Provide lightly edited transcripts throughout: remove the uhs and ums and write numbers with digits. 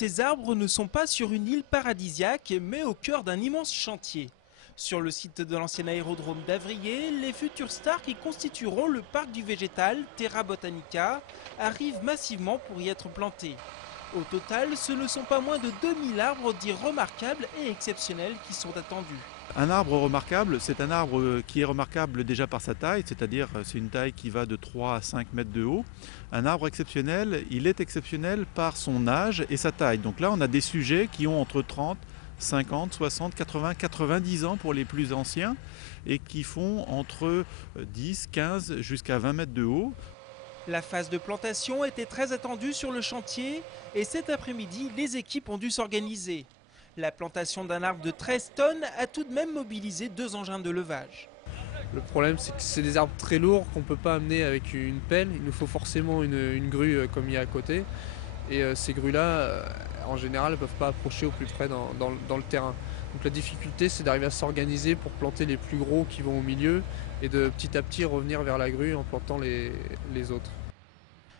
Ces arbres ne sont pas sur une île paradisiaque, mais au cœur d'un immense chantier. Sur le site de l'ancien aérodrome d'Avrier, les futures stars qui constitueront le parc du végétal, Terra Botanica, arrivent massivement pour y être plantés. Au total, ce ne sont pas moins de 2000 arbres dits remarquables et exceptionnels qui sont attendus. Un arbre remarquable, c'est un arbre qui est remarquable déjà par sa taille, c'est-à-dire c'est une taille qui va de 3 à 5 mètres de haut. Un arbre exceptionnel, il est exceptionnel par son âge et sa taille. Donc là, on a des sujets qui ont entre 30, 50, 60, 80, 90 ans pour les plus anciens et qui font entre 10, 15 jusqu'à 20 mètres de haut. La phase de plantation était très attendue sur le chantier et cet après-midi, les équipes ont dû s'organiser. La plantation d'un arbre de 13 tonnes a tout de même mobilisé 2 engins de levage. Le problème, c'est que c'est des arbres très lourds qu'on ne peut pas amener avec une pelle. Il nous faut forcément une grue comme il y a à côté. Et ces grues-là, en général, ne peuvent pas approcher au plus près dans le terrain. Donc la difficulté, c'est d'arriver à s'organiser pour planter les plus gros qui vont au milieu et de petit à petit revenir vers la grue en plantant les autres.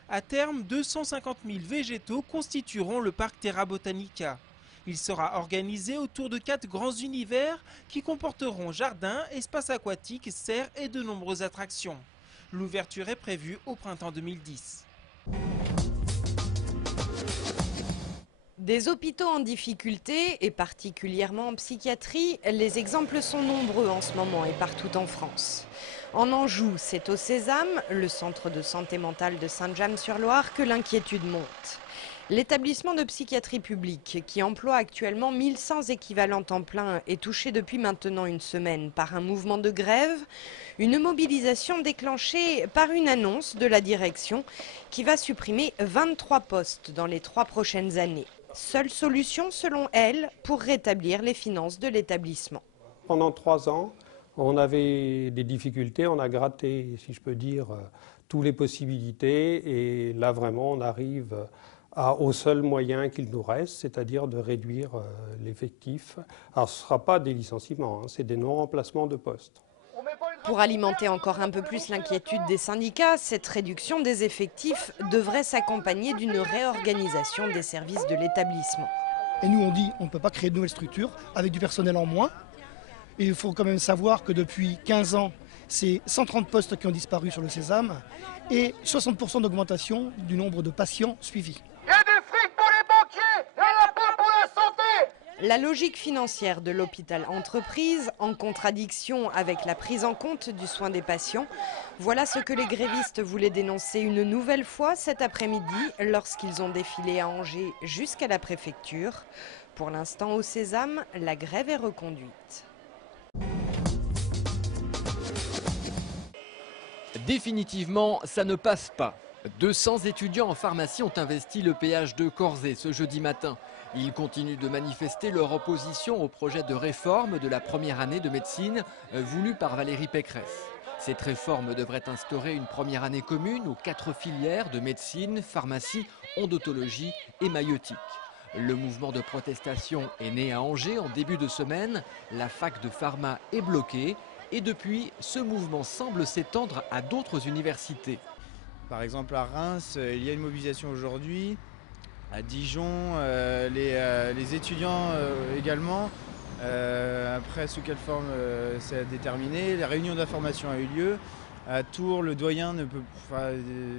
À terme, 250 000 végétaux constitueront le parc Terra Botanica. Il sera organisé autour de 4 grands univers qui comporteront jardins, espaces aquatiques, serres et de nombreuses attractions. L'ouverture est prévue au printemps 2010. Des hôpitaux en difficulté, et particulièrement en psychiatrie, les exemples sont nombreux en ce moment et partout en France. En Anjou, c'est au Sésame, le centre de santé mentale de Saint-James-sur-Loire, que l'inquiétude monte. L'établissement de psychiatrie publique, qui emploie actuellement 1100 équivalents temps plein, est touché depuis maintenant une semaine par un mouvement de grève, une mobilisation déclenchée par une annonce de la direction qui va supprimer 23 postes dans les 3 prochaines années. Seule solution, selon elle, pour rétablir les finances de l'établissement. Pendant 3 ans, on avait des difficultés, on a gratté, si je peux dire, toutes les possibilités et là vraiment on arrive au seul moyen qu'il nous reste, c'est-à-dire de réduire l'effectif. Alors ce ne sera pas des licenciements, c'est des non-remplacements de postes. Pour alimenter encore un peu plus l'inquiétude des syndicats, cette réduction des effectifs devrait s'accompagner d'une réorganisation des services de l'établissement. Et nous on dit on ne peut pas créer de nouvelles structures avec du personnel en moins. Et il faut quand même savoir que depuis 15 ans, c'est 130 postes qui ont disparu sur le Sésame et 60% d'augmentation du nombre de patients suivis. Il y a du fric pour les banquiers, il n'y en a pas pour la santé. La logique financière de l'hôpital entreprise, en contradiction avec la prise en compte du soin des patients, voilà ce que les grévistes voulaient dénoncer une nouvelle fois cet après-midi lorsqu'ils ont défilé à Angers jusqu'à la préfecture. Pour l'instant, au Sésame, la grève est reconduite. Définitivement, ça ne passe pas. 200 étudiants en pharmacie ont investi le péage de Corzet ce jeudi matin. Ils continuent de manifester leur opposition au projet de réforme de la première année de médecine voulu par Valérie Pécresse. Cette réforme devrait instaurer une première année commune aux 4 filières de médecine, pharmacie, odontologie et maïeutique. Le mouvement de protestation est né à Angers en début de semaine. La fac de pharma est bloquée et depuis, ce mouvement semble s'étendre à d'autres universités. Par exemple à Reims, il y a une mobilisation aujourd'hui. À Dijon, les étudiants également. Après, sous quelle forme c'est à déterminer. La réunion d'information a eu lieu. À Tours, le doyen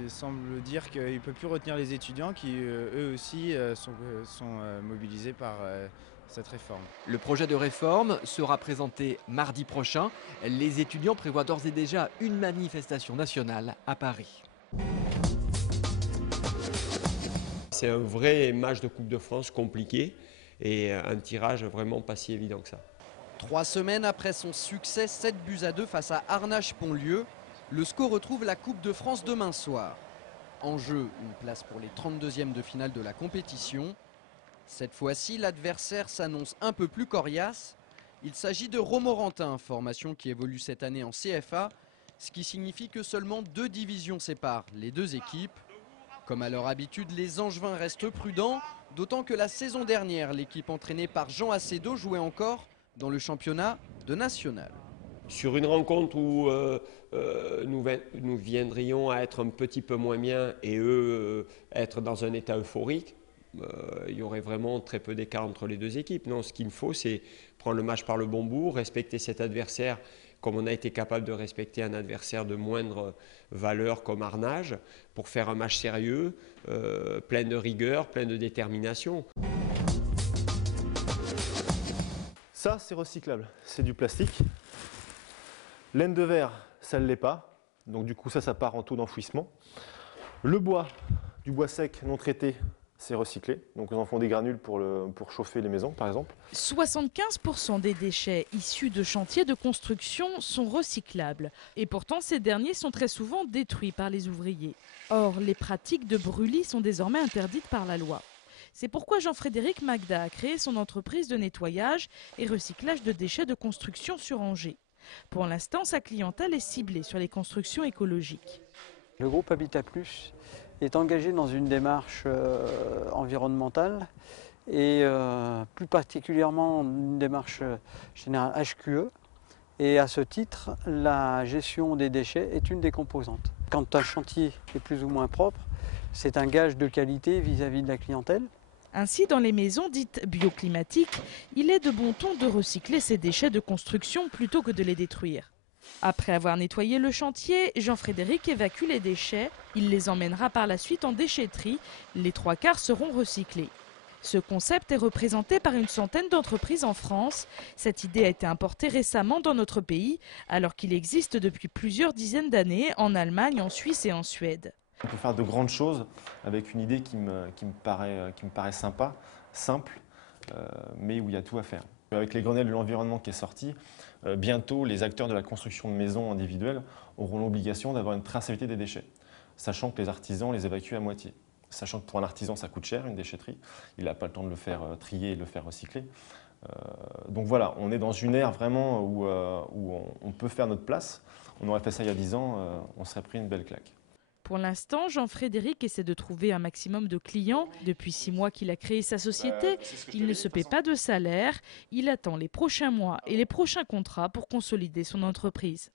semble dire qu'il ne peut plus retenir les étudiants qui, eux aussi, sont mobilisés par cette réforme. Le projet de réforme sera présenté mardi prochain. Les étudiants prévoient d'ores et déjà une manifestation nationale à Paris. C'est un vrai match de Coupe de France compliqué et un tirage vraiment pas si évident que ça. 3 semaines après son succès 7-2 face à Arnage-Pontlieu, le SCO retrouve la Coupe de France demain soir. En jeu, une place pour les 32e de finale de la compétition. Cette fois-ci, l'adversaire s'annonce un peu plus coriace. Il s'agit de Romorantin, formation qui évolue cette année en CFA, ce qui signifie que seulement 2 divisions séparent les 2 équipes. Comme à leur habitude, les Angevins restent prudents, d'autant que la saison dernière, l'équipe entraînée par Jean Acedo jouait encore dans le championnat de national. Sur une rencontre où nous viendrions à être un petit peu moins bien et eux être dans un état euphorique, il y aurait vraiment très peu d'écart entre les deux équipes. Non, ce qu'il faut, c'est prendre le match par le bon bout, respecter cet adversaire comme on a été capable de respecter un adversaire de moindre valeur comme Arnage, pour faire un match sérieux, plein de rigueur, plein de détermination. Ça, c'est recyclable, c'est du plastique. Laine de verre, ça ne l'est pas, donc du coup ça part en taux d'enfouissement. Le bois, du bois sec non traité, c'est recyclé, donc nous en font des granules pour chauffer les maisons par exemple. 75% des déchets issus de chantiers de construction sont recyclables. Et pourtant, ces derniers sont très souvent détruits par les ouvriers. Or, les pratiques de brûlis sont désormais interdites par la loi. C'est pourquoi Jean-Frédéric Magda a créé son entreprise de nettoyage et recyclage de déchets de construction sur Angers. Pour l'instant, sa clientèle est ciblée sur les constructions écologiques. Le groupe Habitat Plus est engagé dans une démarche environnementale et plus particulièrement une démarche générale HQE. Et à ce titre, la gestion des déchets est une des composantes. Quand un chantier est plus ou moins propre, c'est un gage de qualité vis-à-vis de la clientèle. Ainsi, dans les maisons dites bioclimatiques, il est de bon ton de recycler ces déchets de construction plutôt que de les détruire. Après avoir nettoyé le chantier, Jean-Frédéric évacue les déchets. Il les emmènera par la suite en déchetterie. Les 3/4 seront recyclés. Ce concept est représenté par une centaine d'entreprises en France. Cette idée a été importée récemment dans notre pays, alors qu'il existe depuis plusieurs dizaines d'années en Allemagne, en Suisse et en Suède. On peut faire de grandes choses avec une idée qui me paraît sympa, simple, mais où il y a tout à faire. Avec les Grenelles de l'environnement qui est sorti, bientôt les acteurs de la construction de maisons individuelles auront l'obligation d'avoir une traçabilité des déchets, sachant que les artisans les évacuent à moitié. Sachant que pour un artisan ça coûte cher une déchetterie, il n'a pas le temps de le faire trier et de le faire recycler. Donc voilà, on est dans une ère vraiment où on peut faire notre place. On aurait fait ça il y a 10 ans, on serait pris une belle claque. Pour l'instant, Jean-Frédéric essaie de trouver un maximum de clients. Depuis 6 mois qu'il a créé sa société, il ne se paie pas de salaire. Il attend les prochains mois et les prochains contrats pour consolider son entreprise.